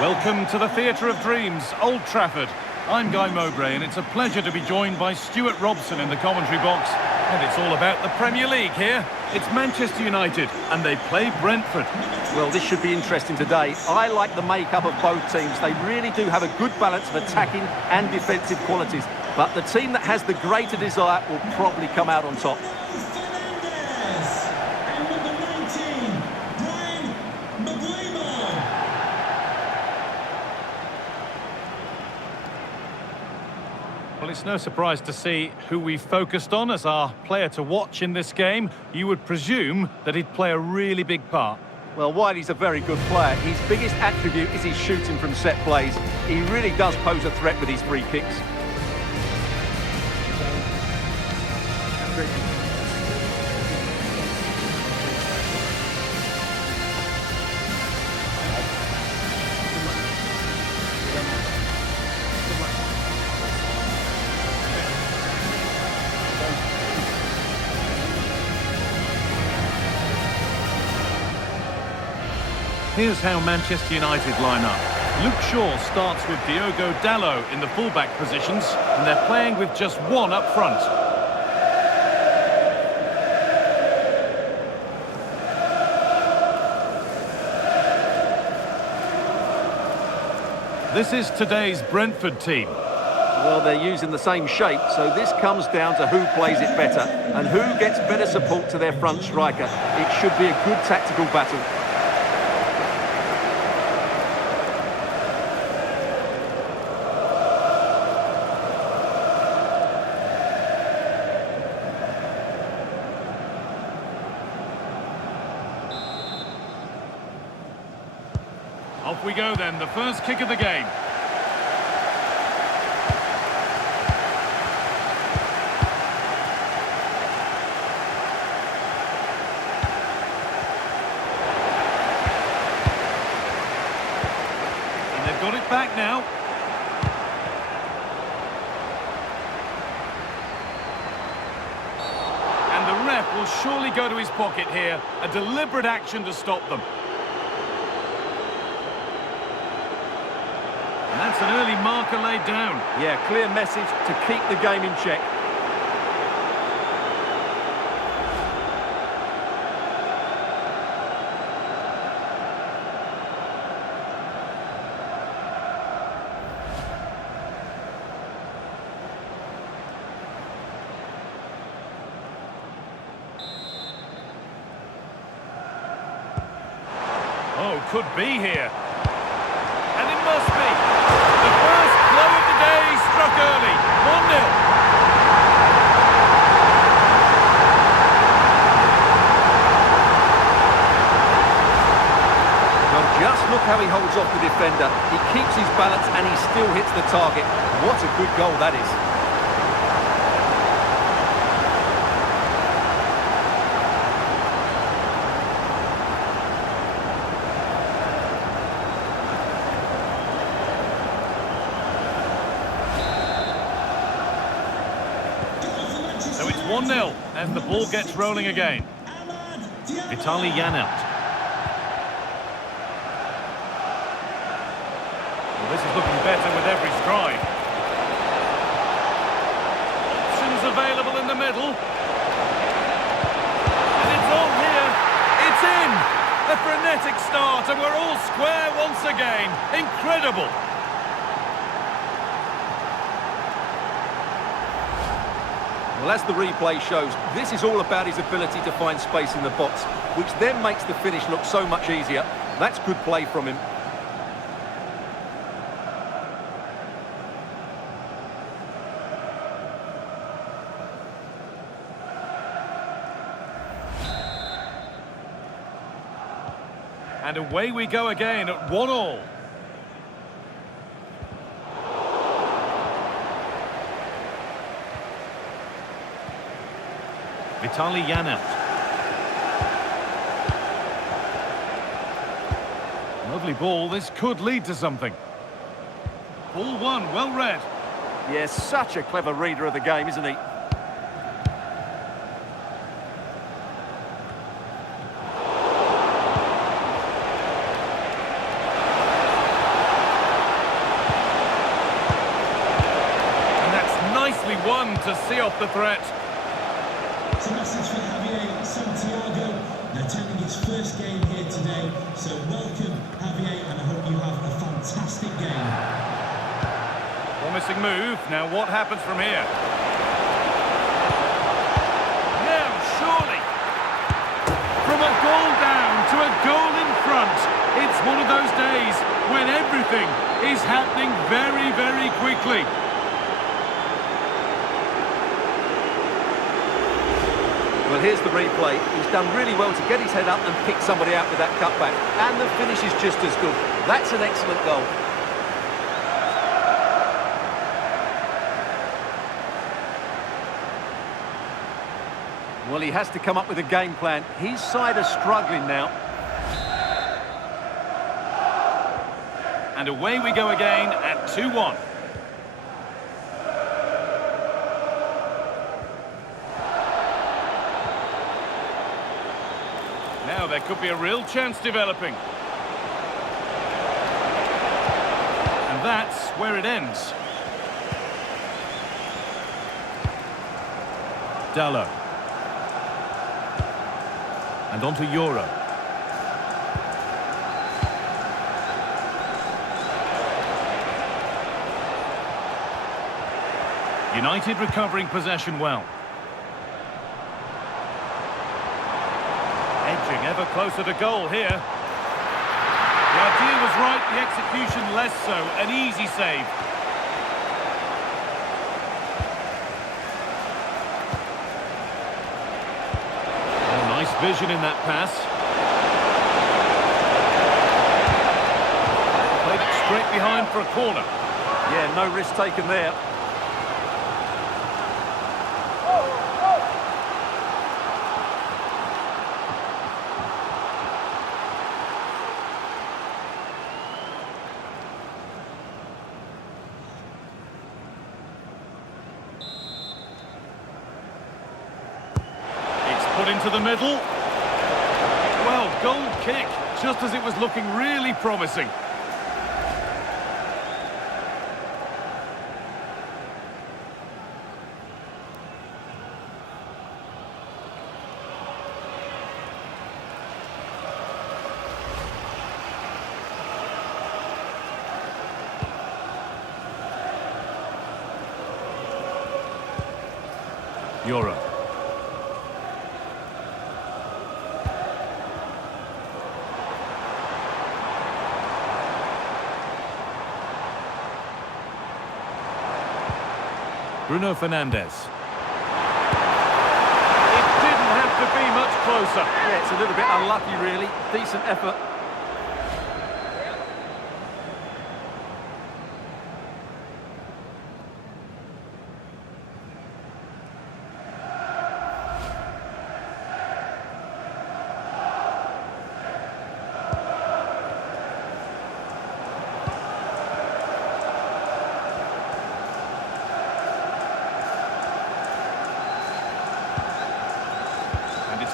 Welcome to the Theatre of Dreams, Old Trafford. I'm Guy Mowbray, and it's a pleasure to be joined by Stuart Robson in the commentary box. And it's all about the Premier League here. It's Manchester United, and they play Brentford. Well, this should be interesting today. I like the makeup of both teams. They really do have a good balance of attacking and defensive qualities. But the team that has the greater desire will probably come out on top. Well, it's no surprise to see who we focused on as our player to watch in this game. You would presume that he'd play a really big part. Well, Wiley's a very good player. His biggest attribute is his shooting from set plays. He really does pose a threat with his free kicks. Here's how Manchester United line up. Luke Shaw starts with Diogo Dalot in the fullback positions, and they're playing with just one up front. This is today's Brentford team. Well, they're using the same shape, so this comes down to who plays it better and who gets better support to their front striker. It should be a good tactical battle. Off we go then, the first kick of the game. And they've got it back now. And the ref will surely go to his pocket here. A deliberate action to stop them. And that's an early marker laid down. Yeah, clear message to keep the game in check. Oh, could be here. And it must be. The first blow of the day struck early. 1-0. Well, just look how he holds off the defender. He keeps his balance and he still hits the target. What a good goal that is. So it's 1-0 as the ball gets rolling again. Vitaly Janelt. Well, this is looking better with every stride. Options available in the middle. And it's on here. It's in! A frenetic start, and we're all square once again. Incredible! Well, as the replay shows, this is all about his ability to find space in the box, which then makes the finish look so much easier. That's good play from him. And away we go again at 1-1. Vitaly Janelt. Lovely ball, this could lead to something. Ball one, well read. Yes, such a clever reader of the game, isn't he? to see off the threat. It's a message for Javier Santiago. They're attending his first game here today, so welcome, Javier, and I hope you have a fantastic game. Promising move. Now what happens from here? Now, surely. From a goal down to a goal in front. It's one of those days when everything is happening very, very quickly. Well, here's the replay. He's done really well to get his head up and pick somebody out with that cutback. And the finish is just as good. That's an excellent goal. Well, he has to come up with a game plan. His side are struggling now. And away we go again at 2-1. Now there could be a real chance developing. And that's where it ends. Dallo. And on to Euro. United recovering possession well. Edging ever closer to goal here. The idea was right, the execution less so. An easy save. Oh, nice vision in that pass. Played it straight behind for a corner. Yeah, no risk taken there. Put into the middle. Well, goal kick, just as it was looking really promising. Euro. Bruno Fernandes. It didn't have to be much closer. Yeah, it's a little bit unlucky, really. Decent effort.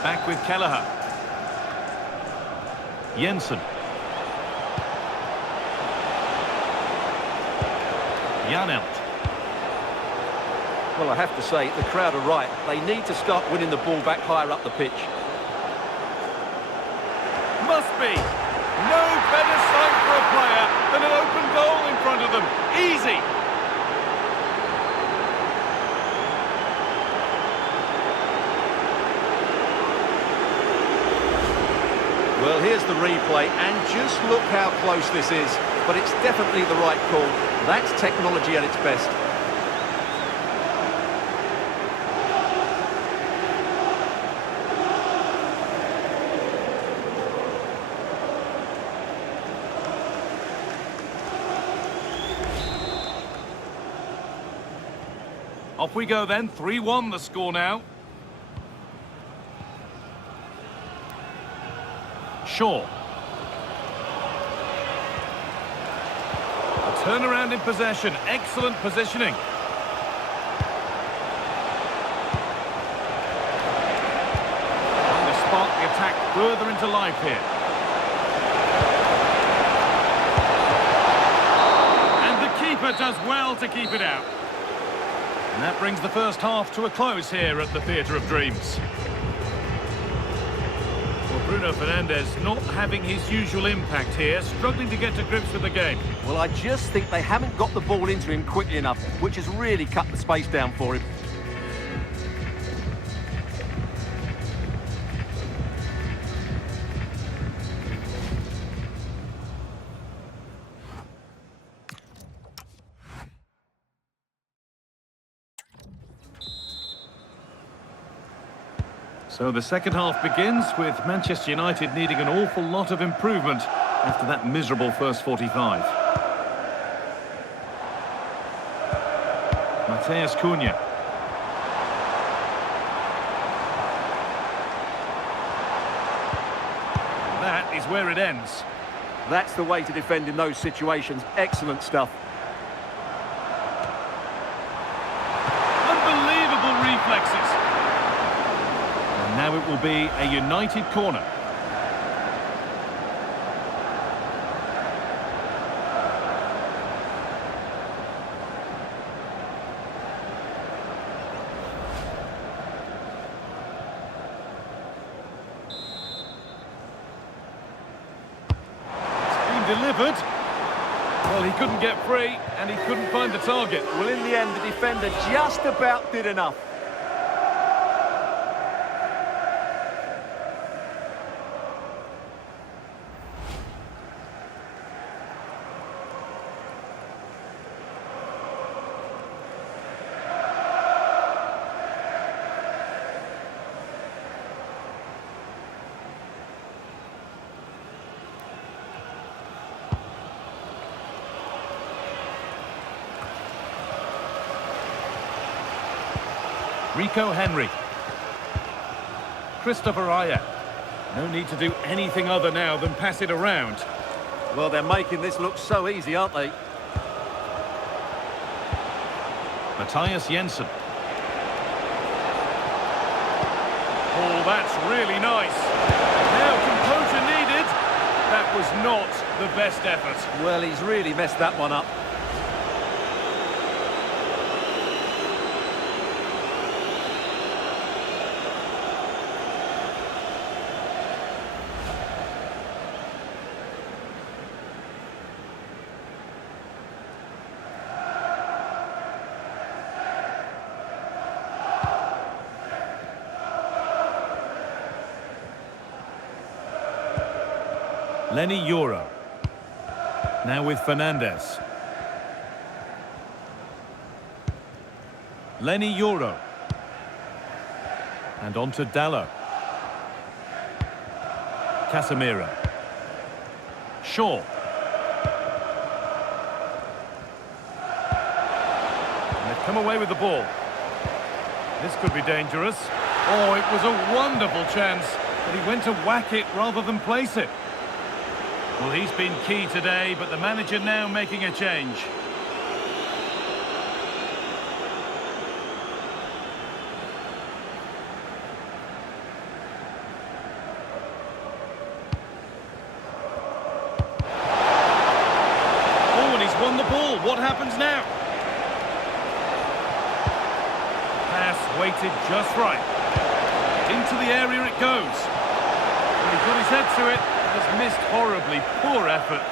Back with Kelleher. Jensen. Janelt. Well, I have to say, the crowd are right. They need to start winning the ball back higher up the pitch. Must be. No better sight for a player than an open goal in front of them. Easy. Well, here's the replay, and just look how close this is. But it's definitely the right call. That's technology at its best. Off we go then, 3-1 the score now. Shaw. A turnaround in possession, excellent positioning. Trying to spark the attack further into life here. And the keeper does well to keep it out. And that brings the first half to a close here at the Theatre of Dreams. Well, Bruno Fernandes not having his usual impact here, struggling to get to grips with the game. Well, I just think they haven't got the ball into him quickly enough, which has really cut the space down for him. So the second half begins with Manchester United needing an awful lot of improvement after that miserable first 45. Mateus Cunha. That is where it ends. That's the way to defend in those situations. Excellent stuff. Unbelievable reflexes. And now it will be a United corner. Delivered. Well, he couldn't get free and he couldn't find the target. Well, in the end, the defender just about did enough. Rico Henry. Christopher Aya. No need to do anything other now than pass it around. Well, they're making this look so easy, aren't they? Matthias Jensen. Oh, that's really nice. Now composure needed. That was not the best effort. Well, he's really messed that one up. Lenny Euro. Now with Fernandes. Lenny Euro. And on to Dallo. Casemiro. Shaw. And they've come away with the ball. This could be dangerous. Oh, it was a wonderful chance, but he went to whack it rather than place it. Well, he's been key today, but the manager now making a change. Oh, and he's won the ball. What happens now? Pass weighted just right. Into the area it goes. And he put his head to it. Has missed horribly. Poor effort.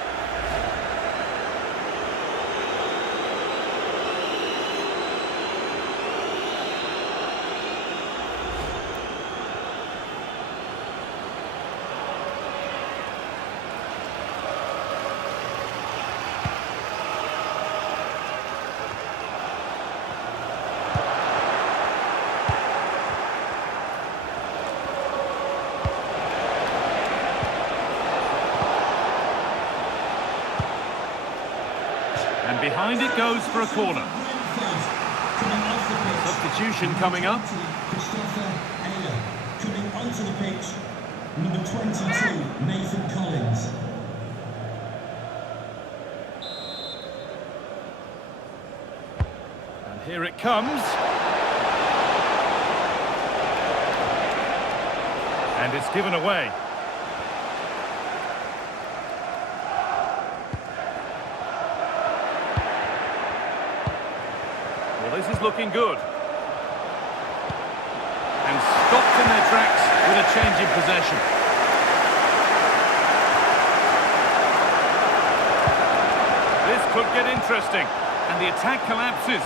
And behind it goes for a corner. Substitution coming up. Coming onto the pitch, number 22, Nathan Collins. And here it comes. And it's given away. Well, this this is looking good. And stopped in their tracks with a change in possession. This could get interesting. And the attack collapses.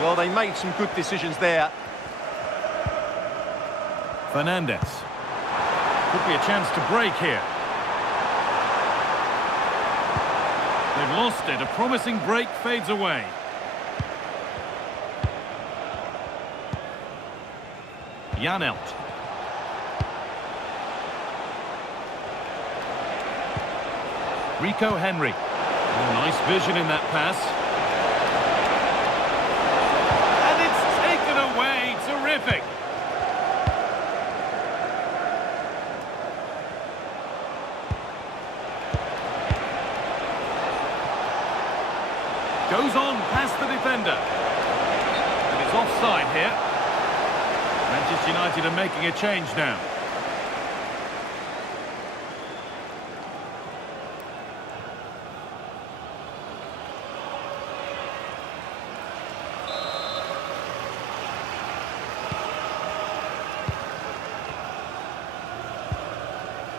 Well, they made some good decisions there. Fernandez. Could be a chance to break here. They've lost it. A promising break fades away. Janelt. Rico Henry. Oh, nice vision in that pass. And it's taken away. Terrific. Goes on past the defender. And it's offside here. Manchester United are making a change now.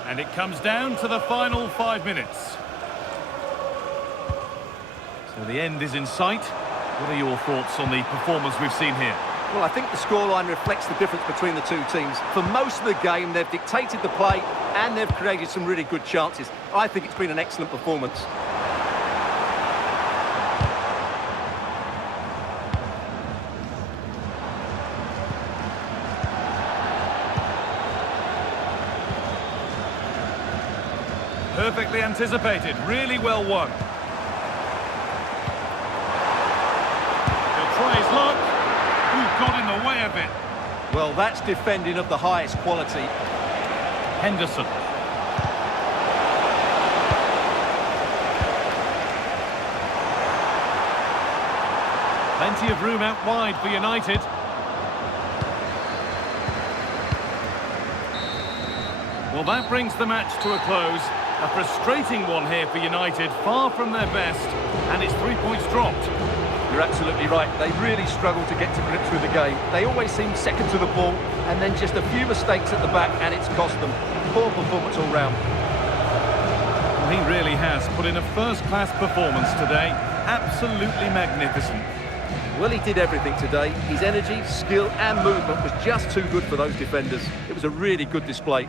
And it comes down to the final 5 minutes. So the end is in sight. What are your thoughts on the performance we've seen here? Well, I think the scoreline reflects the difference between the two teams. For most of the game, they've dictated the play and they've created some really good chances. I think it's been an excellent performance. Perfectly anticipated, really well won. He'll try his luck. Who got in the way of it? Well, that's defending of the highest quality. Henderson. Plenty of room out wide for United. Well, that brings the match to a close. A frustrating one here for United, far from their best, and it's 3 points dropped. You're absolutely right. They really struggle to get to grips with the game. They always seem second to the ball, and then just a few mistakes at the back, and it's cost them. Poor performance all round. Well, he really has put in a first-class performance today. Absolutely magnificent. Well, he did everything today. His energy, skill and movement was just too good for those defenders. It was a really good display.